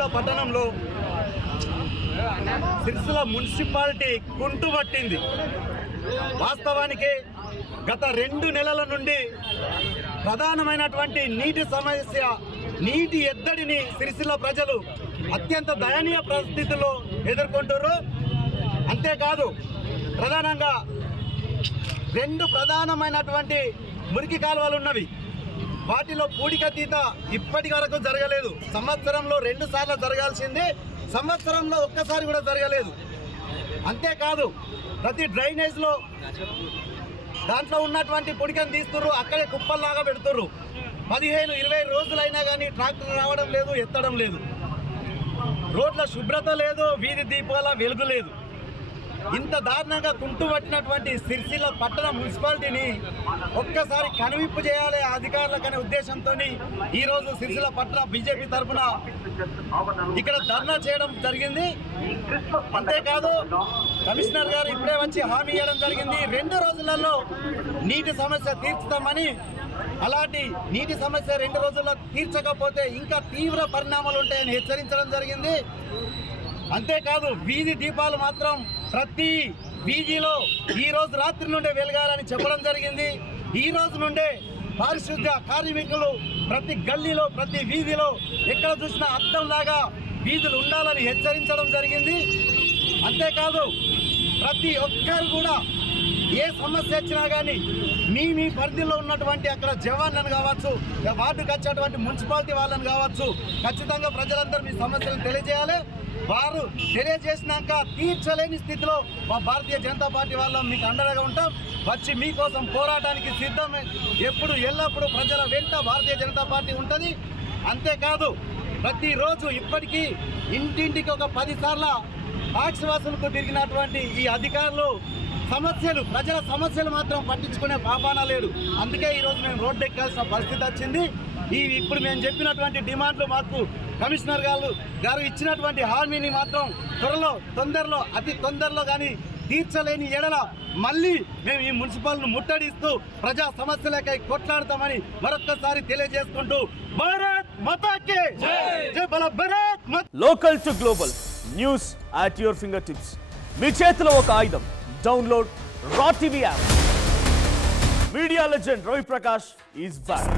సిరిసిల్ల పట్టణంలో సిరిసిల్ల మున్సిపాలిటీ కుంటుపట్టింది. వాస్తవానికి గత 2 నెలల నుండి ప్రధానమైనటువంటి నీటి సమస్య, నీటి ఎద్దడిని సిరిసిల్ల ప్రజలు అత్యంత దయనీయ పరిస్థితుల్లో ఎదుర్కొంటారు. అంతేకాదు ప్రధానంగా 2 ప్రధానమైనటువంటి మురికి కాలువలు ఉన్నవి. వాటిలో పూడికతీత ఇప్పటి వరకు జరగలేదు. సంవత్సరంలో 2 సార్లు జరగాల్సింది సంవత్సరంలో ఒక్కసారి కూడా జరగలేదు. అంతేకాదు ప్రతి డ్రైనేజ్లో దాంట్లో ఉన్నటువంటి పొడికను తీస్తుర్రు, అక్కడే కుప్పల్లాగా పెడుతుర్రు. 15-20 రోజులైనా కానీ ట్రాక్టర్ రావడం లేదు, ఎత్తడం లేదు. రోడ్ల శుభ్రత లేదు, వీధి దీపాల వెలుగు లేదు. ఇంత దారుణంగా కుంటుపట్టినటువంటి సిరిసిల్ల పట్టణ మున్సిపాలిటీని ఒక్కసారి కనువిప్పు చేయాలి అధికారులకనే ఉద్దేశంతో ఈరోజు సిరిసిల్ల పట్టణ బీజేపీ తరఫున ఇక్కడ ధర్నా చేయడం జరిగింది. అంతేకాదు కమిషనర్ గారు ఇప్పుడే వచ్చి హామీ ఇవ్వడం జరిగింది, 2 రోజులలో నీటి సమస్య తీర్చుతామని. అలాంటి నీటి సమస్య 2 రోజుల్లో తీర్చకపోతే ఇంకా తీవ్ర పరిణామాలు ఉంటాయని హెచ్చరించడం జరిగింది. అంతేకాదు వీధి దీపాలు మాత్రం ప్రతి వీధిలో ఈ రోజు రాత్రి నుండే వెలగాలని చెప్పడం జరిగింది. ఈ రోజు నుండే పారిశుద్ధ్య కార్మికులు ప్రతి గల్లీలో ప్రతి వీధిలో ఎక్కడ చూసినా అద్దంలాగా వీధులు ఉండాలని హెచ్చరించడం జరిగింది. అంతేకాదు ప్రతి ఒక్కరు కూడా ఏ సమస్య వచ్చినా కానీ మీ పరిధిలో ఉన్నటువంటి అక్కడ జవాన్లను కావచ్చు, వార్డుకు వచ్చేటువంటి మున్సిపాలిటీ వాళ్ళని కావచ్చు, ఖచ్చితంగా ప్రజలందరూ మీ సమస్యలను తెలియజేయాలి. వారు తెలియజేసినాక తీర్చలేని స్థితిలో మా భారతీయ జనతా పార్టీ వాళ్ళం మీకు అండగా ఉంటాం. వచ్చి మీకోసం పోరాటానికి సిద్ధమే. ఎప్పుడు ఎల్లప్పుడూ ప్రజల వెంట భారతీయ జనతా పార్టీ ఉంటుంది. అంతేకాదు ప్రతిరోజు ఇప్పటికీ ఇంటింటికి ఒక 10 సార్లు ట్యాక్స్ వసూలుకు తిరిగినటువంటి ఈ అధికారులు ప్రజల సమస్యలు మాత్రం పట్టించుకునే పాపాన లేడు. అందుకే ఈరోజు మేము రోడ్డు ఎక్కాల్సిన పరిస్థితి వచ్చింది. ఇప్పుడు మేము చెప్పినటువంటి డిమాండ్లు మాకు కమిషనర్ గారు ఇచ్చినటువంటి హామీని మాత్రం తొందరలో అతి తొందరలో కానీ తీర్చలేని ఎడల మళ్ళీ మేము ఈ మున్సిపల్ను ముట్టడిస్తూ ప్రజా సమస్యలకై కొట్లాడతామని మరొక్కసారి తెలియజేసుకుంటూ భారత్ మాతాకి జై బోలో Bharat Mata. Local to global news at your finger tips. మీ చేతిలో ఒక ఆయుధం. Download R TV app. Media legend Ravi Prakash is back.